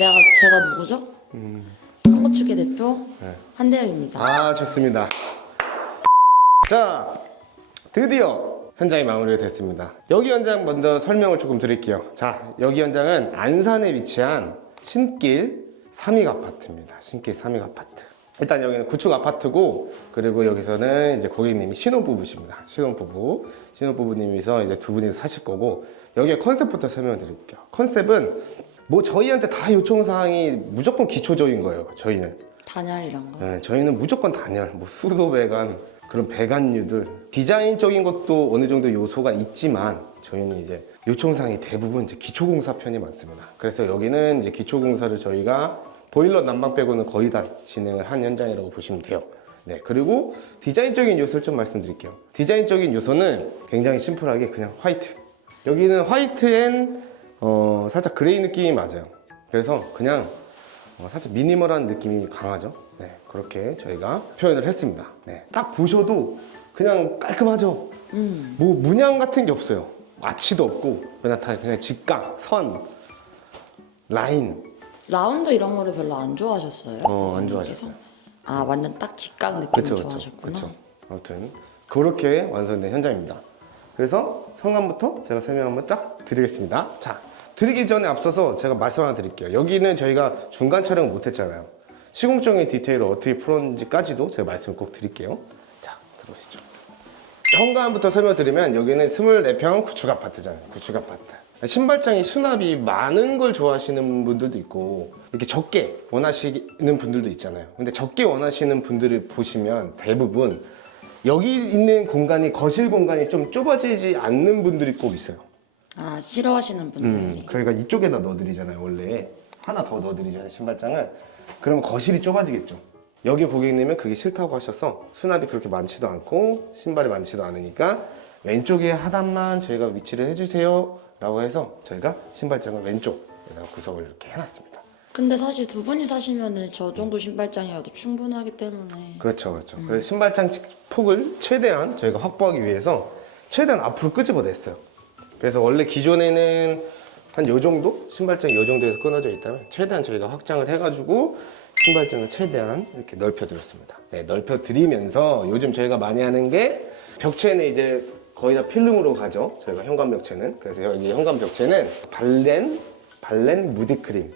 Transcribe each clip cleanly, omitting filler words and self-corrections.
제가 누구죠? 한국축의 대표 네. 한대영입니다. 아, 좋습니다. 자, 드디어 현장이 마무리가 됐습니다. 여기 현장 먼저 설명을 조금 드릴게요. 자, 여기 현장은 안산에 위치한 신길 3익 아파트입니다. 신길 3익 아파트. 일단 여기는 구축 아파트고, 그리고 여기서는 이제 고객님이 신혼부부십니다. 신혼부부님이서 이제 두 분이 사실 거고, 여기에 컨셉부터 설명을 드릴게요. 컨셉은 뭐 저희한테 다 요청사항이 무조건 기초적인 거예요. 저희는. 단열이란 거. 네, 저희는 무조건 단열, 뭐 수도 배관, 그런 배관류들, 디자인적인 것도 어느 정도 요소가 있지만 저희는 이제 요청사항이 대부분 이제 기초공사 편이 많습니다. 그래서 여기는 이제 기초공사를 저희가 보일러 난방 빼고는 거의 다 진행을 한 현장이라고 보시면 돼요. 네, 그리고 디자인적인 요소를 좀 말씀드릴게요. 디자인적인 요소는 굉장히 심플하게 그냥 화이트. 여기는 화이트 앤 살짝 그레이 느낌이 맞아요. 그래서 그냥 살짝 미니멀한 느낌이 강하죠. 네, 그렇게 저희가 표현을 했습니다. 네, 딱 보셔도 그냥 깔끔하죠. 뭐 문양 같은 게 없어요. 아치도 없고 그냥 다 그냥 직각, 선, 라인. 라운드 이런 거를 별로 안 좋아하셨어요? 안 좋아하셨어요. 아, 완전 딱 직각 느낌을 좋아하셨구나. 그쵸. 아무튼 그렇게 완성된 현장입니다. 그래서 성함부터 제가 설명 한번 딱 드리겠습니다. 자, 드리기 전에 앞서서 제가 말씀 하나 드릴게요. 여기는 저희가 중간 촬영을 못 했잖아요. 시공적인 디테일을 어떻게 풀었는지까지도 제가 말씀을 꼭 드릴게요. 자, 들어오시죠. 현관부터 설명드리면 여기는 24평 구축 아파트잖아요. 구축 아파트. 신발장이 수납이 많은 걸 좋아하시는 분들도 있고 이렇게 적게 원하시는 분들도 있잖아요. 근데 적게 원하시는 분들을 보시면 대부분 여기 있는 공간이, 거실 공간이 좀 좁아지지 않는 분들이 꼭 있어요. 아, 싫어하시는 분들이. 저희가 이쪽에다 넣어드리잖아요. 원래 하나 더 넣어드리잖아요, 신발장을. 그러면 거실이 좁아지겠죠. 여기 고객님은 그게 싫다고 하셔서 수납이 그렇게 많지도 않고 신발이 많지도 않으니까 왼쪽에 하단만 저희가 위치를 해주세요 라고 해서 저희가 신발장을 왼쪽에다가 구석을 이렇게 해놨습니다. 근데 사실 두 분이 사시면은 저 정도 신발장이어도 충분하기 때문에. 그렇죠, 그렇죠. 그래서 신발장 폭을 최대한 저희가 확보하기 위해서 최대한 앞으로 끄집어냈어요. 그래서 원래 기존에는 한 요 정도? 신발장이 요 정도에서 끊어져 있다면 최대한 저희가 확장을 해가지고 신발장을 최대한 이렇게 넓혀드렸습니다. 네, 넓혀드리면서 요즘 저희가 많이 하는 게 벽체는 이제 거의 다 필름으로 가죠. 저희가 현관 벽체는. 그래서 여기 현관 벽체는 발렌 무디크림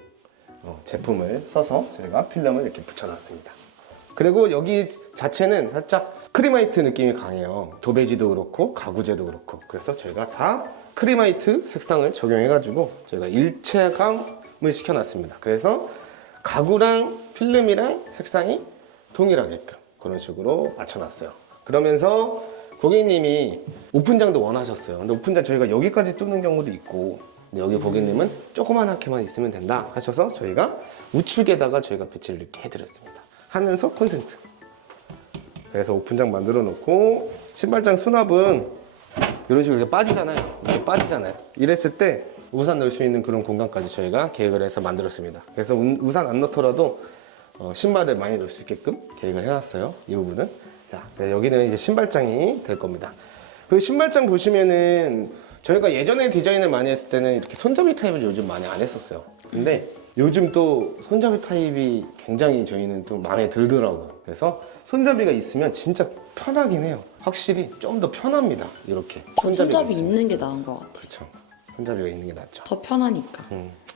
제품을 써서 저희가 필름을 이렇게 붙여놨습니다. 그리고 여기 자체는 살짝 크리마이트 느낌이 강해요. 도배지도 그렇고 가구재도 그렇고. 그래서 저희가 다 크리마이트 색상을 적용해가지고 저희가 일체감을 시켜놨습니다. 그래서 가구랑 필름이랑 색상이 동일하게끔 그런 식으로 맞춰놨어요. 그러면서 고객님이 오픈장도 원하셨어요. 근데 오픈장 저희가 여기까지 뚫는 경우도 있고, 근데 여기 고객님은 조그만하게만 있으면 된다 하셔서 저희가 우측에다가 저희가 배치를 이렇게 해드렸습니다. 하면서 콘센트. 그래서 오픈장 만들어 놓고 신발장 수납은 이런 식으로 이렇게 빠지잖아요. 이렇게 빠지잖아요. 이랬을 때 우산 넣을 수 있는 그런 공간까지 저희가 계획을 해서 만들었습니다. 그래서 우산 안 넣더라도 신발을 많이 넣을 수 있게끔 계획을 해놨어요. 이 부분은. 자, 여기는 이제 신발장이 될 겁니다. 그 신발장 보시면은 저희가 예전에 디자인을 많이 했을 때는 이렇게 손잡이 타입을 요즘 많이 안 했었어요. 근데 요즘 또 손잡이 타입이 굉장히 저희는 또 마음에 들더라고요. 그래서 손잡이가 있으면 진짜 편하긴 해요. 확실히 좀 더 편합니다. 이렇게 손잡이 있으면. 있는 게 나은 것 같아요. 그렇죠. 손잡이가 있는 게 낫죠. 더 편하니까.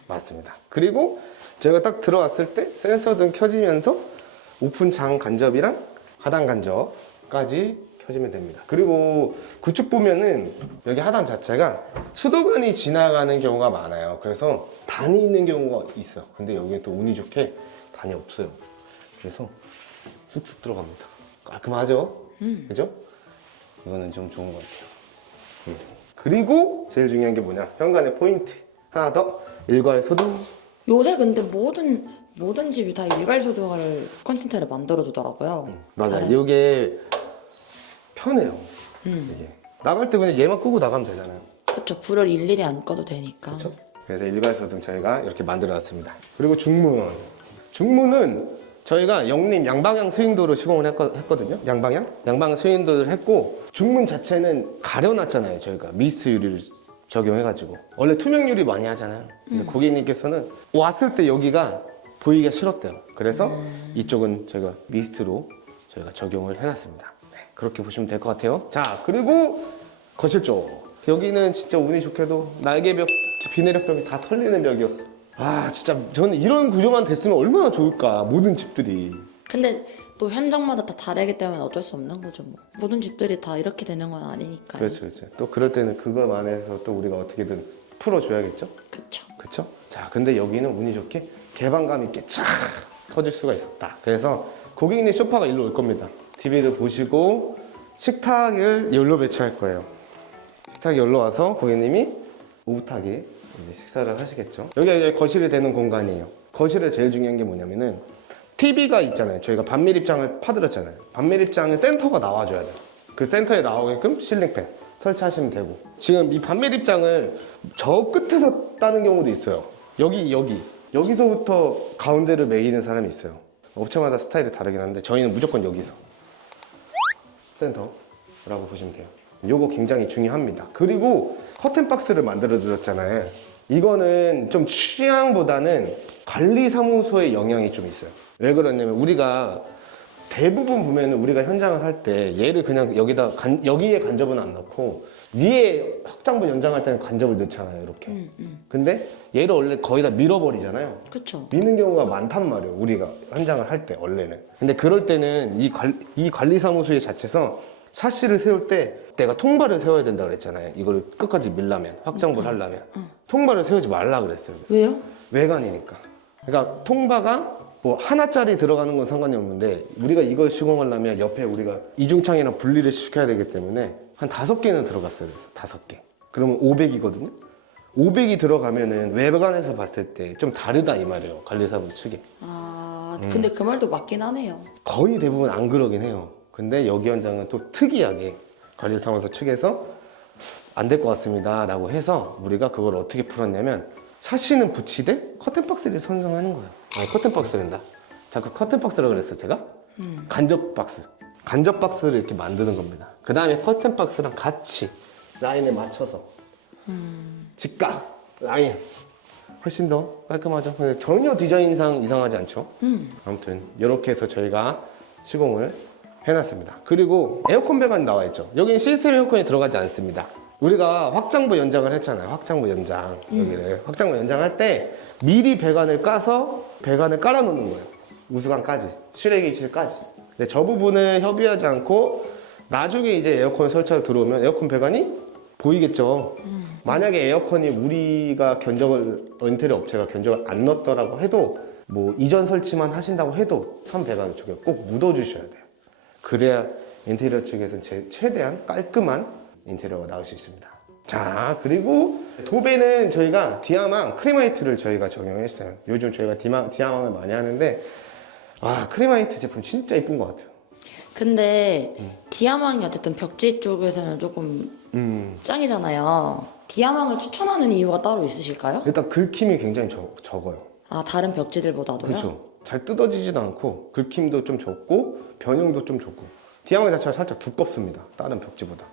맞습니다. 그리고 제가 딱 들어왔을 때 센서등 켜지면서 오픈장 간접이랑 하단 간접까지 켜지면 됩니다. 그리고 구축 보면은 여기 하단 자체가 수도관이 지나가는 경우가 많아요. 그래서 단이 있는 경우가 있어요. 근데 여기에 또 운이 좋게 단이 없어요. 그래서 쑥쑥 들어갑니다. 깔끔하죠? 그죠? 이거는 좀 좋은 것 같아요. 그리고 제일 중요한 게 뭐냐? 현관의 포인트. 하나 더. 일괄 소등. 요새 근데 모든 집이 다 일괄소등을 컨센트를 만들어주더라고요. 맞아요. 다른- 이게 편해요. 이게. 나갈 때 그냥 얘만 끄고 나가면 되잖아요. 그쵸, 불을 일일이 안 꺼도 되니까. 그렇죠? 그래서 일괄소등 저희가 이렇게 만들어 놨습니다. 그리고 중문. 중문은 저희가 영림 양방향 스윙도로 시공을 했거든요. 양방향 스윙도를 했고, 중문 자체는 가려놨잖아요. 저희가 미스트 유리를 적용해가지고 원래 투명유리 많이 하잖아요. 근데 고객님께서는 왔을 때 여기가 보이기가 싫었대요. 그래서 이쪽은 저희가 미스트로 저희가 적용을 해놨습니다. 네, 그렇게 보시면 될 것 같아요. 자, 그리고 거실 쪽. 여기는 진짜 운이 좋게도 날개벽, 비내력 벽이 다 털리는 벽이었어. 아, 진짜 저는 이런 구조만 됐으면 얼마나 좋을까, 모든 집들이. 근데 또 현장마다 다 다르기 때문에 어쩔 수 없는 거죠 뭐. 모든 집들이 다 이렇게 되는 건 아니니까요. 그렇죠, 그렇죠. 또 그럴 때는 그것만해서 또 우리가 어떻게든 풀어줘야겠죠. 그쵸. 그렇죠? 자, 근데 여기는 운이 좋게 개방감 있게 쫙 터질 수가 있었다. 그래서 고객님 소파가 일로 올 겁니다. TV를 보시고 식탁을 여기로 배치할 거예요. 식탁이 여기로 와서 고객님이 오붓하게 이제 식사를 하시겠죠. 여기가 이제 거실이 되는 공간이에요. 거실에 제일 중요한 게 뭐냐면은 TV가 있잖아요. 저희가 반밀입장을 파드렸잖아요. 반밀입장은 센터가 나와줘야 돼요. 그 센터에 나오게끔 실링팬 설치하시면 되고, 지금 이 반밀입장을 저 끝에서 따는 경우도 있어요. 여기서부터 가운데를 매이는 사람이 있어요. 업체마다 스타일이 다르긴 한데 저희는 무조건 여기서 센터라고 보시면 돼요. 요거 굉장히 중요합니다. 그리고 커튼박스를 만들어 드렸잖아요. 이거는 좀 취향보다는 관리사무소의 영향이 좀 있어요. 왜 그러냐면 우리가 대부분 보면 우리가 현장을 할 때 얘를 그냥 여기에 간접은 안 넣고 위에 확장부 연장할 때는 간접을 넣잖아요, 이렇게. 근데 얘를 원래 거의 다 밀어버리잖아요. 그쵸. 미는 경우가 많단 말이에요, 우리가 현장을 할 때 원래는. 근데 그럴 때는 이 관리사무소에 자체에서 샤시를 세울 때 내가 통발을 세워야 된다 그랬잖아요. 이걸 끝까지 밀려면, 확장부를 하려면 통발을 세우지 말라 그랬어요. 왜요? 외관이니까. 그러니까 통바가 뭐 하나짜리 들어가는 건 상관이 없는데 우리가 이걸 시공하려면 옆에 우리가 이중창이랑 분리를 시켜야 되기 때문에 한 5개는 들어갔어요. 그래서 5개. 그러면 500이거든요. 500이 들어가면은 외관에서 봤을 때 좀 다르다 이 말이에요. 관리사무소 측에. 아 근데 그 말도 맞긴 하네요. 거의 대부분 안 그러긴 해요. 근데 여기 현장은 또 특이하게 관리사무소 측에서 안 될 것 같습니다 라고 해서 우리가 그걸 어떻게 풀었냐면 샤시는 붙이되 커튼박스를 선정하는 거예요. 아니, 커튼박스랜다. 자꾸 커튼박스라고 그랬어요, 제가? 간접박스. 간접박스를 이렇게 만드는 겁니다. 그 다음에 커튼박스랑 같이 라인에 맞춰서 직각 라인 훨씬 더 깔끔하죠. 근데 전혀 디자인상 이상하지 않죠. 아무튼 이렇게 해서 저희가 시공을 해놨습니다. 그리고 에어컨 배관이 나와 있죠. 여기는 시스템 에어컨이 들어가지 않습니다. 우리가 확장부 연장을 했잖아요. 확장부 연장. 여기를 확장부 연장할 때 미리 배관을 까서 배관을 깔아 놓는 거예요. 우수관까지, 실외기실까지. 근데 저 부분을 협의하지 않고 나중에 이제 에어컨 설치하러 들어오면 에어컨 배관이 보이겠죠. 만약에 에어컨이 우리가 인테리어 업체가 견적을 안 넣었더라고 해도 뭐 이전 설치만 하신다고 해도 선 배관 쪽에 꼭 묻어 주셔야 돼요. 그래야 인테리어 측에서는 최대한 깔끔한 인테리어가 나올 수 있습니다. 자, 그리고 도배는 저희가 디아망 크리마이트를 저희가 적용했어요. 요즘 저희가 디아망을 많이 하는데 크리마이트 제품 진짜 이쁜 것 같아요. 근데 디아망이 어쨌든 벽지 쪽에서는 조금 짱이잖아요. 디아망을 추천하는 이유가 따로 있으실까요? 일단 긁힘이 굉장히 적어요. 아 다른 벽지들보다도요? 그렇죠. 잘 뜯어지지도 않고 긁힘도 좀 적고 변형도 좀 적고 디아망 자체가 살짝 두껍습니다. 다른 벽지보다.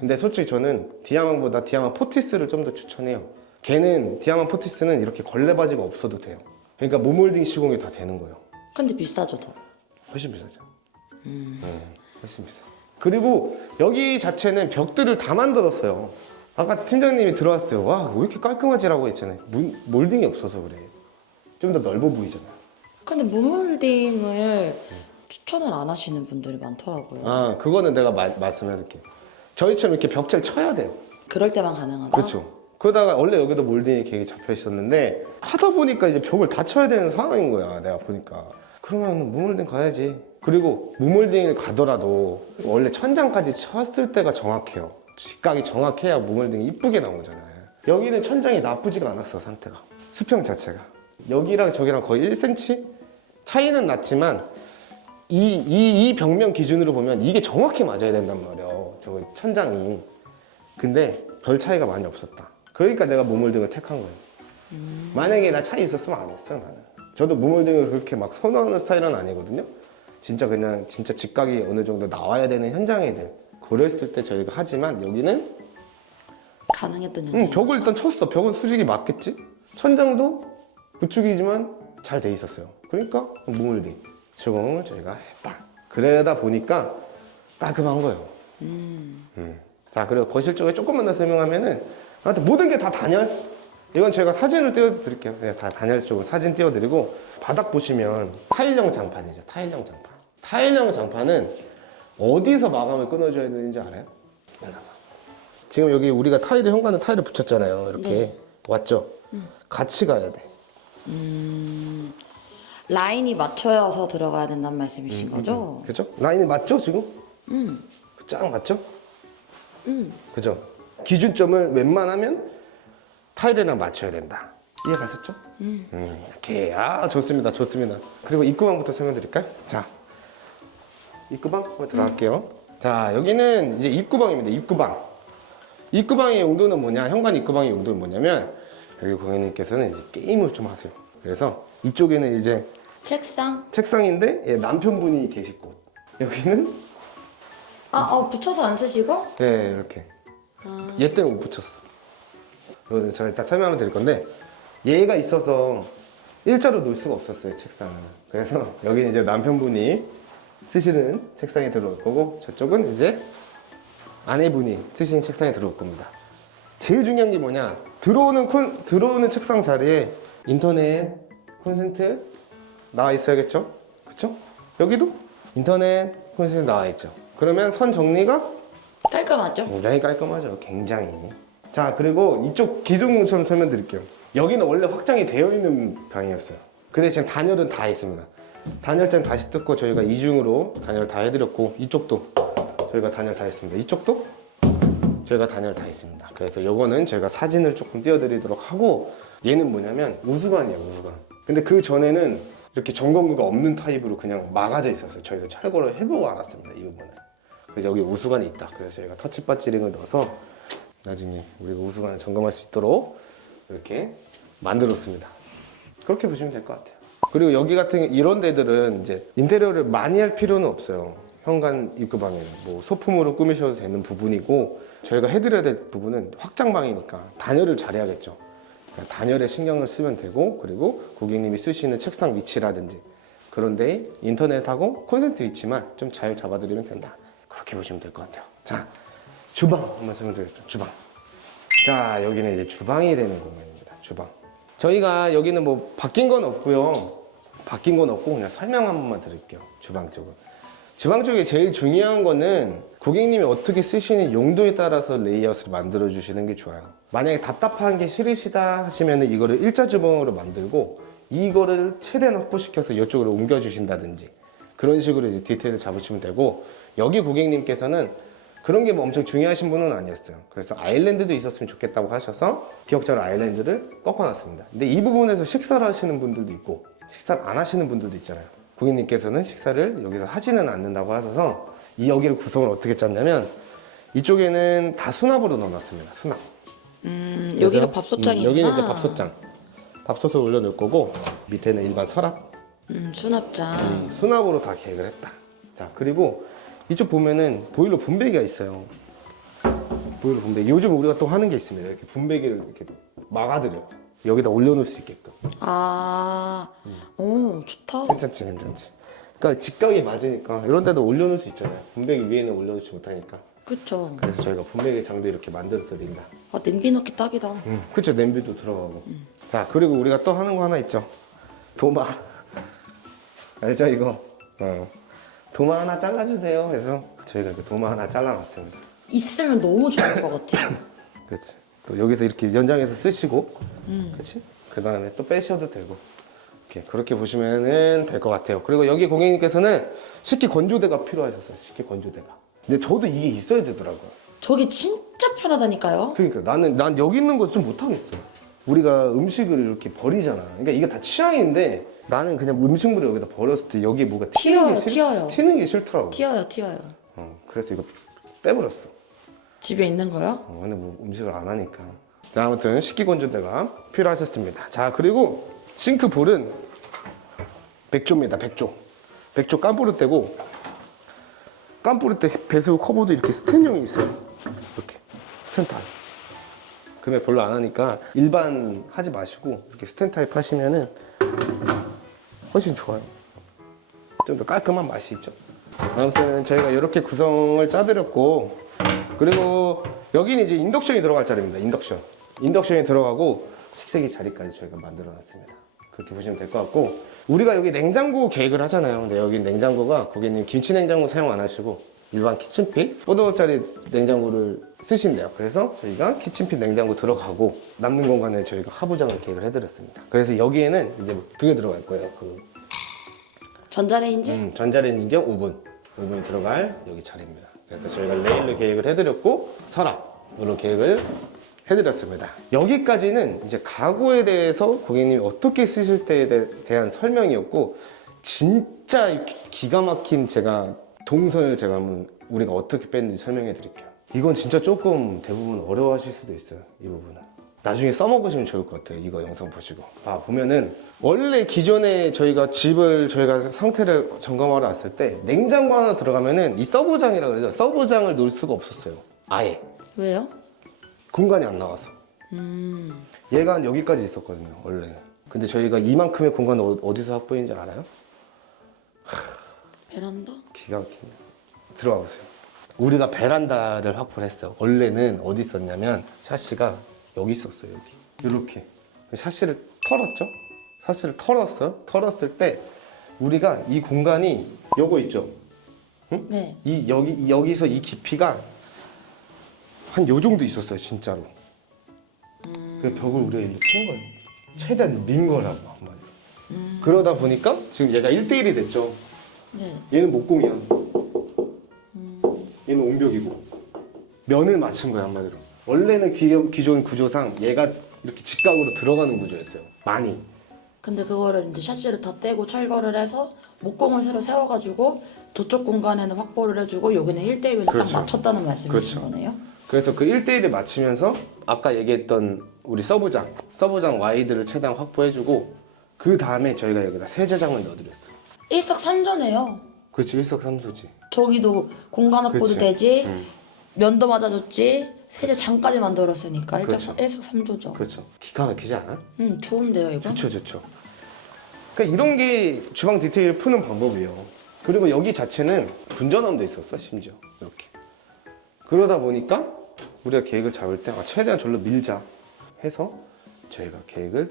근데 솔직히 저는 디아망보다 디아망 포티스를 좀 더 추천해요. 걔는 디아망 포티스는 이렇게 걸레바지가 없어도 돼요. 그러니까 모몰딩 시공이 다 되는 거예요. 근데 비싸죠 더. 훨씬 비싸죠. 훨씬 비싸. 그리고 여기 자체는 벽들을 다 만들었어요. 아까 팀장님이 들어왔을 때 와, 왜 이렇게 깔끔하지라고 했잖아요. 몰딩이 없어서 그래. 좀 더 넓어 보이잖아요. 근데 무몰딩을 추천을 안 하시는 분들이 많더라고요. 그거는 내가 말씀해드릴게요. 저희처럼 이렇게 벽체를 쳐야 돼요. 그럴 때만 가능하다? 그렇죠. 그러다가 원래 여기도 몰딩이 계획이 잡혀 있었는데 하다 보니까 이제 벽을 다 쳐야 되는 상황인 거야. 내가 보니까. 그러면 무몰딩 가야지. 그리고 무몰딩을 가더라도 원래 천장까지 쳤을 때가 정확해요. 직각이 정확해야 무몰딩이 이쁘게 나오잖아요. 여기는 천장이 나쁘지가 않았어, 상태가. 수평 자체가. 여기랑 저기랑 거의 1cm 차이는 났지만 이 벽면 기준으로 보면 이게 정확히 맞아야 된단 말이에요. 저 천장이. 근데 별 차이가 많이 없었다. 그러니까 내가 무몰딩을 택한 거예요. 만약에 나 차이 있었으면 안 했어요, 나는. 저도 무몰딩을 그렇게 막 선호하는 스타일은 아니거든요. 진짜 직각이 어느 정도 나와야 되는 현장애들 그랬을 때 저희가 하지만 여기는 가능했던 연애. 벽을 일단 쳤어. 벽은 수직이 맞겠지? 천장도 구축이지만 잘 돼 있었어요. 그러니까 무물리 시공을 저희가 했다. 그러다 보니까 깔끔한 거예요. 자, 그리고 거실 쪽에 조금만 더 설명하면은 아무튼 모든 게 다 단열. 이건 제가 사진을 띄워드릴게요. 그냥 다 단열 쪽으로 사진 띄워드리고 바닥 보시면 타일형 장판이죠. 타일형 장판. 타일형 장판은 어디서 마감을 끊어줘야 되는지 알아요? 지금 여기 우리가 타일에 현관에 타일을 붙였잖아요. 이렇게 네. 왔죠? 같이 가야 돼. 라인이 맞춰서 들어가야 된다는 말씀이신 거죠? 그죠? 라인이 맞죠 지금? 음. 쫙 맞죠? 그죠? 기준점을 웬만하면 타일이랑 맞춰야 된다. 이해 가셨죠? 이렇게 좋습니다, 좋습니다. 그리고 입구방부터 설명드릴까요? 자, 입구방 한번 들어갈게요. 자, 여기는 이제 입구방입니다. 입구방. 입구방의 용도는 뭐냐? 현관 입구방의 용도는 뭐냐면 여기 고객님께서는 이제 게임을 좀 하세요. 그래서 이쪽에는 이제 책상인데 남편분이 계실 곳. 여기는 붙여서 안 쓰시고? 네, 이렇게. 얘 때문에 못 붙였어. 이거는 제가 일단 설명을 드릴 건데 얘가 있어서 일자로 놓을 수가 없었어요, 책상을. 그래서 여기는 이제 남편분이 쓰시는 책상이 들어올 거고 저쪽은 이제 아내분이 쓰시는 책상이 들어올 겁니다. 제일 중요한 게 뭐냐? 들어오는 책상 자리에 인터넷 콘센트 나와 있어야겠죠? 그쵸? 여기도 인터넷 콘센트 나와 있죠. 그러면 선 정리가 깔끔하죠? 굉장히 깔끔하죠. 굉장히. 자, 그리고 이쪽 기둥 좀 설명드릴게요. 여기는 원래 확장이 되어 있는 방이었어요. 근데 지금 단열은 다 있습니다. 단열장 다시 뜯고 저희가 이중으로 단열 다 해드렸고 이쪽도 저희가 단열 다 했습니다. 이쪽도 저희가 단열 다 했습니다. 그래서 요거는 저희가 사진을 조금 띄워드리도록 하고 얘는 뭐냐면 우수관이에요, 우수관. 근데 그 전에는 이렇게 점검구가 없는 타입으로 그냥 막아져 있었어요. 저희도 철거를 해보고 알았습니다, 이 부분은. 그래서 여기 우수관이 있다. 그래서 저희가 터치바찌링을 넣어서 나중에 우리가 우수관을 점검할 수 있도록 이렇게 만들었습니다. 그렇게 보시면 될 것 같아요. 그리고 여기 같은 이런 데들은 이제 인테리어를 많이 할 필요는 없어요. 현관 입구방에는 뭐 소품으로 꾸미셔도 되는 부분이고 저희가 해드려야 될 부분은 확장방이니까 단열을 잘해야겠죠. 그러니까 단열에 신경을 쓰면 되고 그리고 고객님이 쓰시는 책상 위치라든지 그런데 인터넷하고 콘센트 위치만 좀 잘 잡아드리면 된다. 그렇게 보시면 될 것 같아요. 자, 주방 한번 설명드리겠습니다. 주방. 자, 여기는 이제 주방이 되는 공간입니다. 주방. 저희가 여기는 뭐 바뀐 건 없고요. 바뀐 건 없고 그냥 설명 한 번만 드릴게요. 주방 쪽은. 주방 쪽에 제일 중요한 거는 고객님이 어떻게 쓰시는 용도에 따라서 레이아웃을 만들어 주시는 게 좋아요. 만약에 답답한 게 싫으시다 하시면 이거를 일자 주방으로 만들고 이거를 최대한 확보시켜서 이쪽으로 옮겨 주신다든지 그런 식으로 이제 디테일을 잡으시면 되고 여기 고객님께서는 그런 게 뭐 엄청 중요하신 분은 아니었어요. 그래서 아일랜드도 있었으면 좋겠다고 하셔서 기억자로 아일랜드를 꺾어놨습니다. 근데 이 부분에서 식사를 하시는 분들도 있고 식사를 안 하시는 분들도 있잖아요. 고객님께서는 식사를 여기서 하지는 않는다고 하셔서 이 여기를 구성을 어떻게 짰냐면 이쪽에는 다 수납으로 넣어놨습니다. 수납. 여기가 밥솥장이구나. 여기는 이제 밥솥장. 밥솥을 올려놓을 거고 밑에는 일반 서랍. 수납장. 수납으로 다 계획을 했다. 자, 그리고 이쪽 보면은 보일러 분배기가 있어요. 보일러 분배기. 요즘 우리가 또 하는 게 있습니다. 이렇게 분배기를 이렇게 막아드려. 여기다 올려놓을 수 있게끔. 오, 좋다. 괜찮지, 괜찮지. 그러니까 직각이 맞으니까 이런 데도 올려놓을 수 있잖아요. 분배기 위에는 올려놓지 못하니까. 그쵸. 그래서 저희가 분배기 장도 이렇게 만들어서 드린다. 냄비 넣기 딱이다. 그쵸, 냄비도 들어가고. 자, 그리고 우리가 또 하는 거 하나 있죠. 도마. 알죠, 이거? 도마 하나 잘라주세요. 그래서 저희가 이렇게 도마 하나 잘라놨습니다. 있으면 너무 좋을 것 같아요. 그렇지. 또 여기서 이렇게 연장해서 쓰시고, 그렇지? 그 다음에 또 빼셔도 되고, 이렇게 그렇게 보시면은 될 것 같아요. 그리고 여기 고객님께서는 식기 건조대가 필요하셨어요. 식기 건조대가. 근데 저도 이게 있어야 되더라고요. 저게 진짜 편하다니까요. 그러니까 난 여기 있는 거 좀 못하겠어. 우리가 음식을 이렇게 버리잖아. 그러니까 이게 다 취향인데 나는 그냥 음식물을 여기다 버렸을 때 여기에 뭐가 튀어요. 튀는 게 싫더라고. 튀어요. 그래서 이거 빼버렸어. 집에 있는 거요? 근데 뭐 음식을 안 하니까. 자, 아무튼 식기건조대가 필요하셨습니다. 자, 그리고 싱크볼은 백조입니다. 백조 깜보르대고 깜보르대 배수 커버도 이렇게 스텐형이 있어요. 이렇게 스텐탈. 금액 별로 안 하니까 일반 하지 마시고 이렇게 스텐 타입 하시면은 훨씬 좋아요. 좀 더 깔끔한 맛이 있죠. 아무튼 저희가 이렇게 구성을 짜드렸고, 그리고 여기는 이제 인덕션이 들어갈 자리입니다. 인덕션이 들어가고 식세기 자리까지 저희가 만들어 놨습니다. 그렇게 보시면 될 것 같고, 우리가 여기 냉장고 계획을 하잖아요. 근데 여기 냉장고가, 거기는 김치 냉장고 사용 안 하시고 일반 키친핏 5도짜리 냉장고를 쓰신대요. 그래서 저희가 키친핏 냉장고 들어가고 남는 공간에 저희가 하부장을 계획을 해드렸습니다. 그래서 여기에는 이제 그게 들어갈 거예요. 전자레인지? 전자레인지 겸 오븐이 들어갈 여기 자리입니다. 그래서 저희가 레일로 계획을 해드렸고 서랍으로 계획을 해드렸습니다. 여기까지는 이제 가구에 대해서 고객님이 어떻게 쓰실 때에 대한 설명이었고, 진짜 기가 막힌 제가 동선을 제가 한번 우리가 어떻게 뺐는지 설명해 드릴게요. 이건 진짜 조금 대부분 어려워하실 수도 있어요. 이 부분은 나중에 써먹으시면 좋을 것 같아요. 이거 영상 보시고 보면은 원래 기존에 저희가 집을 저희가 상태를 점검하러 왔을 때 냉장고 하나 들어가면은 이 서브장이라고 그러죠. 서브장을 놓을 수가 없었어요. 아예 왜요? 공간이 안 나와서. 얘가 한 여기까지 있었거든요, 원래는. 근데 저희가 이만큼의 공간을 어디서 확보했는지 알아요? 베란다? 기가 막히네. 들어가 보세요. 우리가 베란다를 확보를 했어요. 원래는 어디 있었냐면 샤시가 여기 있었어요. 여기 이렇게 샤시를 털었죠. 샤시를 털었어요. 털었을 때 우리가 이 공간이 요거 있죠. 응? 네. 여기서 이 깊이가 한 요 정도 있었어요, 진짜로. 그 벽을 우리가 일로 친 거예요. 최대한 민 거라고 한마디로. 그러다 보니까 지금 얘가 1대1이 됐죠. 네. 얘는 목공이야. 얘는 옹벽이고. 면을 맞춘 거야, 한마디로. 원래는 기존 구조상 얘가 이렇게 직각으로 들어가는 구조였어요. 많이. 근데 그거를 이제 샤시를 다 떼고 철거를 해서 목공을 새로 세워가지고 저쪽 공간에는 확보를 해주고 여기는 1대1로 딱 그렇죠. 맞췄다는 말씀이신 그렇죠. 거네요? 그래서 그 1대1을 맞추면서 아까 얘기했던 우리 서브장 와이드를 최대한 확보해주고, 그 다음에 저희가 여기다 세제장을 넣어드렸어요. 일석삼조네요. 그렇지, 일석삼조지. 저기도 공간 확보도 그렇지. 되지, 면도 맞아줬지, 세제장까지 만들었으니까 그렇죠. 일석삼조죠. 그렇죠. 기가 막히지 않아? 좋은데요 이거? 좋죠. 그러니까 이런 게 주방 디테일을 푸는 방법이에요. 그리고 여기 자체는 분전함도 있었어, 심지어 이렇게. 그러다 보니까 우리가 계획을 잡을 때 최대한 절로 밀자 해서 저희가 계획을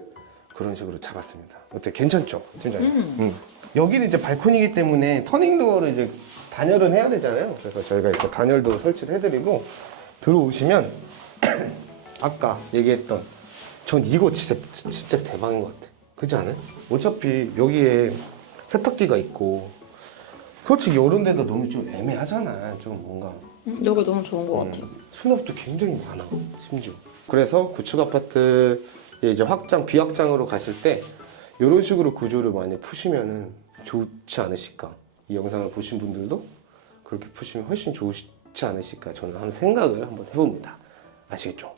그런 식으로 잡았습니다. 어때? 괜찮죠, 팀장님? 여기는 이제 발코니이기 때문에 터닝도어를 이제 단열은 해야 되잖아요. 그래서 저희가 이렇게 단열도 설치를 해드리고, 들어오시면 아까 얘기했던, 전 이거 진짜 대박인 것 같아. 그렇지 않아요? 어차피 여기에 세탁기가 있고, 솔직히 이런 데도 너무 좀 애매하잖아. 좀 뭔가 여기 너무 좋은 것 같아요. 수납도 굉장히 많아, 심지어. 그래서 구축 아파트의 이제 비확장으로 가실 때 이런 식으로 구조를 많이 푸시면은 좋지 않으실까. 이 영상을 보신 분들도 그렇게 푸시면 훨씬 좋지 않으실까, 저는 한 생각을 한번 해봅니다. 아시겠죠?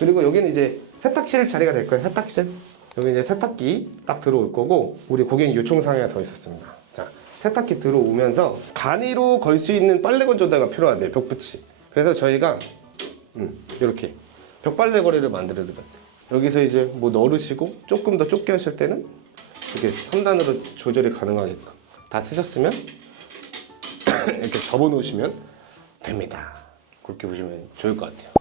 그리고 여기는 이제 세탁실 자리가 될 거예요. 세탁실. 여기 이제 세탁기 딱 들어올 거고, 우리 고객님 요청사항이 하나 더 있었습니다. 자, 세탁기 들어오면서 간이로 걸 수 있는 빨래 건조대가 필요하대요. 벽붙이. 그래서 저희가 이렇게 벽빨래 거리를 만들어 드렸어요. 여기서 이제 뭐 넣으시고 조금 더 좁게 하실 때는 이렇게 3단으로 조절이 가능하게끔 다 쓰셨으면 이렇게 접어 놓으시면 됩니다. 그렇게 보시면 좋을 것 같아요.